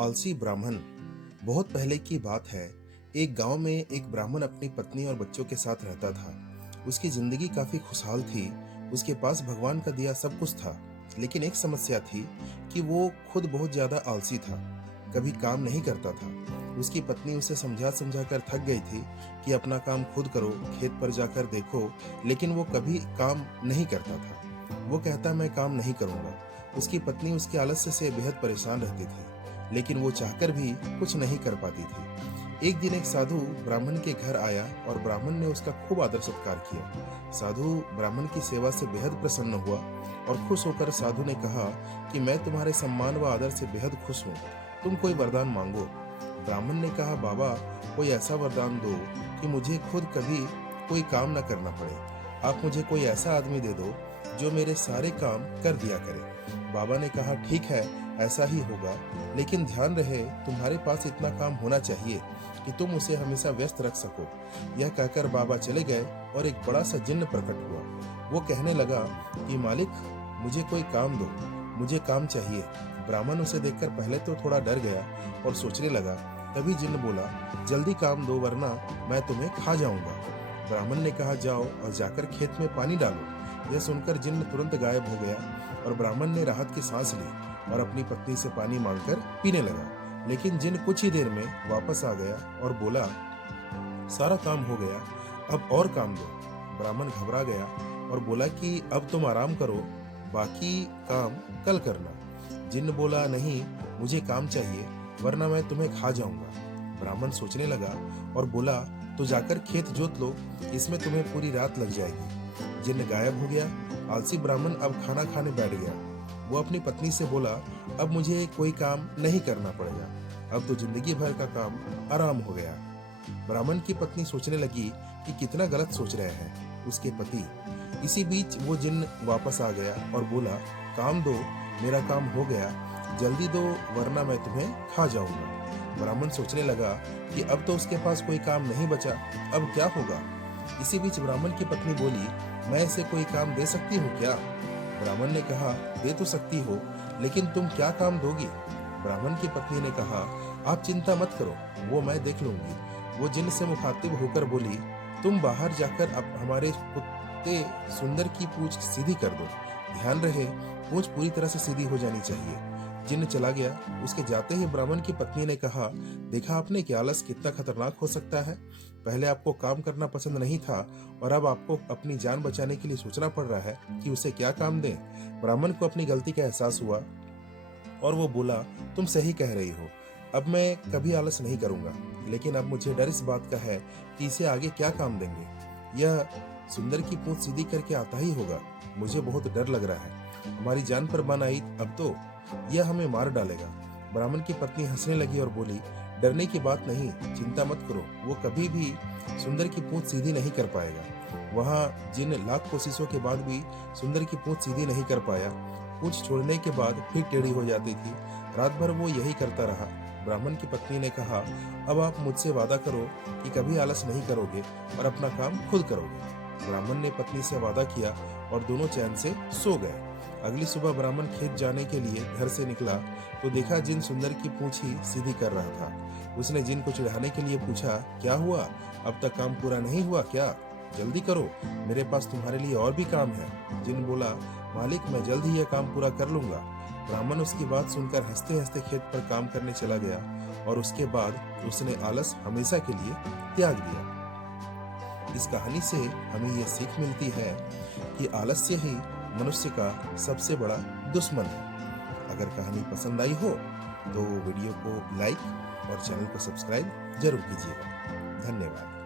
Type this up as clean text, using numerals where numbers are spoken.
आलसी ब्राह्मण। बहुत पहले की बात है। एक गांव में एक ब्राह्मण अपनी पत्नी और बच्चों के साथ रहता था। उसकी जिंदगी काफी खुशहाल थी। उसके पास भगवान का दिया सब कुछ था। लेकिन एक समस्या थी कि वो खुद बहुत ज्यादा आलसी था। कभी काम नहीं करता था। उसकी पत्नी उसे समझा समझा कर थक गई थी कि अपना काम खुद करो, खेत पर जाकर देखो, लेकिन वो कभी काम नहीं करता था। वो कहता, मैं काम नहीं करूंगा। उसकी पत्नी उसके आलस्य से बेहद परेशान रहती थी, लेकिन वो चाहकर भी कुछ नहीं कर पाती थी। एक दिन एक साधु ब्राह्मण के घर आया और ब्राह्मण ने उसका खूब आदर सत्कार किया। साधु ब्राह्मण की सेवा से बेहद प्रसन्न हुआ और खुश होकर साधु ने कहा कि मैं तुम्हारे सम्मान व आदर से बेहद खुश हूँ। तुम कोई वरदान मांगो। ब्राह्मण ने कहा, बाबा, कोई ऐसा वरदान दो कि मुझे खुद कभी कोई काम न करना पड़े। आप मुझे कोई ऐसा आदमी दे दो जो मेरे सारे काम कर दिया करे। बाबा ने कहा, ठीक है, ऐसा ही होगा, लेकिन ध्यान रहे तुम्हारे पास इतना काम होना चाहिए कि तुम उसे हमेशा व्यस्त रख सको। यह कहकर बाबा चले गए और एक बड़ा सा जिन्न प्रकट हुआ। वो कहने लगा कि मालिक, मुझे कोई काम दो, मुझे काम चाहिए। ब्राह्मण उसे देखकर पहले तो थोड़ा डर गया और सोचने लगा। तभी जिन्न बोला, जल्दी काम दो वरना मैं तुम्हें खा जाऊंगा। ब्राह्मण ने कहा, जाओ और जाकर खेत में पानी डालो। यह सुनकर जिन्न तुरंत गायब हो गया और ब्राह्मण ने राहत की सांस ली और अपनी पत्नी से पानी मांगकर पीने लगा। लेकिन जिन्न कुछ ही देर में वापस आ गया और बोला, सारा काम हो गया, अब और काम दो। ब्राह्मण घबरा गया और बोला कि अब तुम आराम करो, बाकी काम कल करना। जिन्न बोला, नहीं, मुझे काम चाहिए वरना मैं तुम्हें खा जाऊंगा। ब्राह्मण सोचने लगा और बोला, तो जाकर खेत जोत लो, इसमें तुम्हें पूरी रात लग जाएगी। जिन्न गायब हो गया। आलसी ब्राह्मण अब खाना खाने बैठ गया। वो अपनी पत्नी से बोला, अब मुझे कोई काम नहीं करना पड़ेगा, अब तो जिंदगी भर का काम आराम हो गया। ब्राह्मण की पत्नी सोचने लगी कि कितना गलत सोच रहे हैं उसके पति। इसी बीच वो जिन्न वापस आ गया और बोला, काम दो, मेरा काम हो गया, जल्दी दो वरना मैं तुम्हें खा जाऊंगा। ब्राह्मण सोचने लगा कि अब तो उसके पास कोई काम नहीं बचा, अब क्या होगा। इसी बीच ब्राह्मण की पत्नी बोली, मैं इसे कोई काम दे सकती हूँ क्या। ब्राह्मण ने कहा, दे तो सकती हो, लेकिन तुम क्या काम दोगी। ब्राह्मण की पत्नी ने कहा, आप चिंता मत करो, वो मैं देख लूंगी। वो जिन्न से मुखातिब होकर बोली, तुम बाहर जाकर अब हमारे कुत्ते सुंदर की पूंछ सीधी कर दो। ध्यान रहे पूंछ पूरी तरह से सीधी हो जानी चाहिए। जिन्न चला गया। उसके जाते ही ब्राह्मण की पत्नी ने कहा, देखा आपने कि आलस कितना खतरनाक हो सकता है। पहले आपको काम करना पसंद नहीं था और अब आपको अपनी जान बचाने के लिए सोचना पड़ रहा है कि उसे क्या काम दें। ब्राह्मण को अपनी गलती का एहसास हुआ और वो बोला, तुम सही कह रही हो, अब मैं कभी आलस नहीं करूंगा, लेकिन अब मुझे डर इस बात का है कि इसे आगे क्या काम देंगे। यह सुंदर की पूंछ सीधी करके आता ही होगा। मुझे बहुत डर लग रहा है, हमारी जान पर बन आई अब तो, यह हमें मार डालेगा। ब्राह्मण की पत्नी हंसने लगी और बोली, डरने की बात नहीं, चिंता मत करो, वो कभी भी सुंदर की पूंछ सीधी नहीं कर पाएगा। वहां जिन्न लाख कोशिशों के बाद भी सुंदर की पूंछ सीधी नहीं कर पाया। पूंछ छोड़ने के बाद फिर टेढ़ी हो जाती थी। रात भर वो यही करता रहा। ब्राह्मण की पत्नी ने कहा, अब आप मुझसे वादा करो कि कभी आलस नहीं करोगे और अपना काम खुद करोगे। ब्राह्मण ने पत्नी से वादा किया और दोनों चैन से सो गए। अगली सुबह ब्राह्मण खेत जाने के लिए घर से निकला तो देखा जिन्न सुंदर की पूंछ ही सीधी कर रहा था। उसने जिन्न को चिढ़ाने के लिए पूछा, क्या हुआ, अब तक काम पूरा नहीं हुआ क्या। जल्दी करो, मेरे पास तुम्हारे लिए और भी काम है। जिन्न बोला, मालिक, मैं जल्द ही यह काम पूरा कर लूंगा। ब्राह्मण उसकी बात सुनकर हंसते हंसते खेत पर काम करने चला गया और उसके बाद उसने आलस हमेशा के लिए त्याग दिया। इस कहानी से हमें यह सीख मिलती है कि आलस्य ही मनुष्य का सबसे बड़ा दुश्मन है। अगर कहानी पसंद आई हो तो वीडियो को लाइक और चैनल को सब्सक्राइब जरूर कीजिएगा। धन्यवाद।